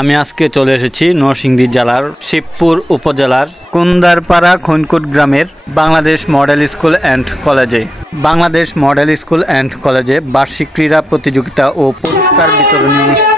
আমি আজকে চলে এসেছি নরসিংদী জেলার শিবপুর উপজেলার কুন্দারপাড়া খনকুট গ্রামের বাংলাদেশ মডেল স্কুল অ্যান্ড কলেজে। বাংলাদেশ মডেল স্কুল অ্যান্ড কলেজে বার্ষিক ক্রীড়া প্রতিযোগিতা ও পুরস্কার বিতরণী অনুষ্ঠান।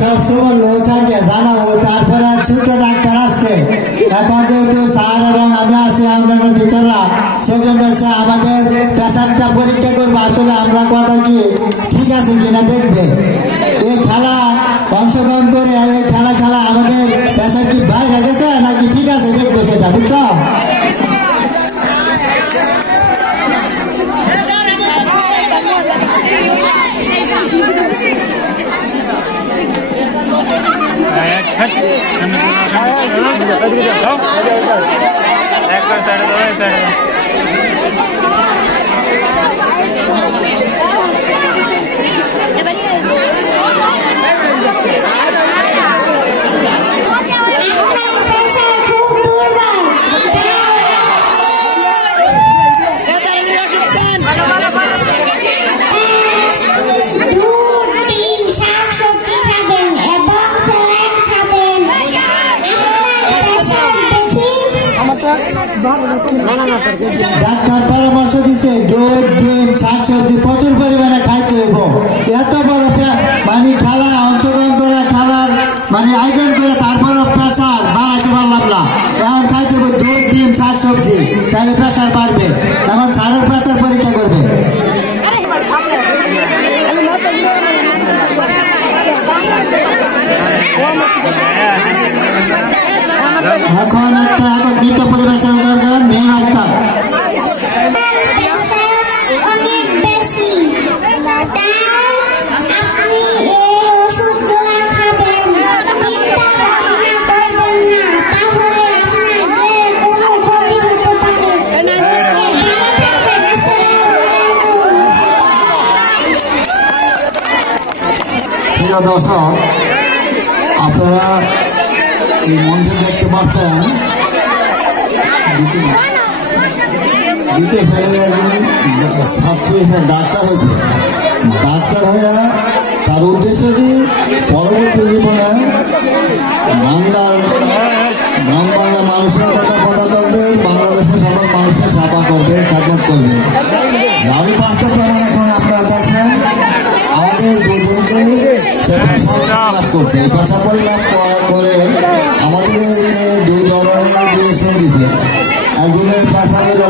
সবসময় লো থাকে জানাবো, তারপরে ছোট ডাক্তার আসছে। এখন যেহেতু স্যার এবং আমি আছি অন্যান্য টিচাররা, সেজন্য সে আমাদের প্রেশারটা পরীক্ষা করবো আসলে আমরা কথা কি ঠিক আছে কিনা দেখবে। এই খেলা অংশগ্রহণ করে এই খেলা আমাদের প্রেশার কি বাইরে গেছে নাকি ঠিক আছে দেখবে, সেটা বুঝছো। ডাক্তার পরামর্শ দিচ্ছে দুধ, ডিম, শাকসবজি প্রচুর পরিমাণে খাইতে হইব। এত বড় মানে খেলা অংশগ্রহণ করে খেলার মানে আয়োজন করে তারপরও প্রেশার বাড়াইতে পারলাম না। এখন খাইতে হইব দুধ, ডিম, শাকসবজি, তাহলে প্রেশার বাড়বে। এখন স্যারের প্রেশার পরীক্ষা করবে। এখন একটা নৃত্য পরিবেশন করবেন মেয়ে আক্তার। প্রিয় দর্শক, আপনারা এই মঞ্চে দেখতে পাচ্ছেন দ্বিতীয় শ্রেণীর একজন ছাত্রী ডাক্তার হয়েছে। ডাক্তার হয়ে তার উদ্দেশ্য কি পরবর্তী জীবনে বাংলা মানুষের কথা করবে, বাংলাদেশের সকল মানুষের সেবা করবে, খেদমত করবে। গাড়ি বাস্তব প্রমাণ এখন আপনারা দেখেন আমাদের দুজনকে লাভ করছে। এই পেশা পরিলাভ করার পরে আমাদেরকে দুই ধরনের ডিরেকশন দিচ্ছে। একজনের পেশা হল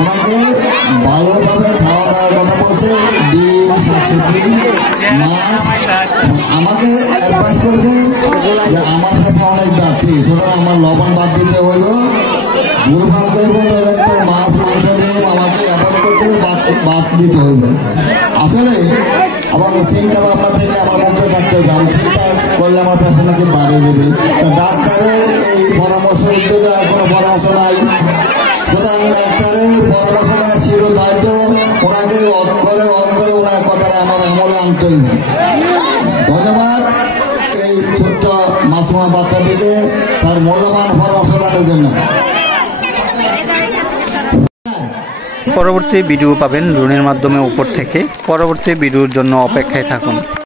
ওনাকে ভালোভাবে খাওয়া দাওয়ার কথা বলছে, ডিম, শাকসবজি, মাছ। আমাকে অ্যাডভাইস করেছে যে আমার পেশা অনেক বাড়তি, সুতরাং আমার লবণ বাদ দিতে হইব, গুড় ভাত করবো, তাহলে তো মাছ, মাংস, ডিম আমাকে অ্যাভয়েড করতে হবে, বাদ দিতে হইবে। আসলে আমার চিন্তা ভাবনা থেকে আমার মুখে থাকতে হবে। আমি চিন্তা করলে আমার পেশা নাকি বাড়িয়ে দেবে। ডাক্তারের এই পরামর্শ উদ্যোগে আর কোনো পরামর্শ নাই, সুতরাং ডাক্তারের পরামর্শ নেওয়া ছিল দায়িত্ব। ওনাকে অক্ষরে ওনার কথাটা আমার আমলে আনতে হইবে। ধন্যবাদ এই ছোট্ট মাসুমা বাচ্চাটিকে তার মূল্যবান পরামর্শ দানের জন্য। পরবর্তী ভিডিও পাবেন ড্রোনের মাধ্যমে উপর থেকে। পরবর্তী ভিডিওর জন্য অপেক্ষায় থাকুন।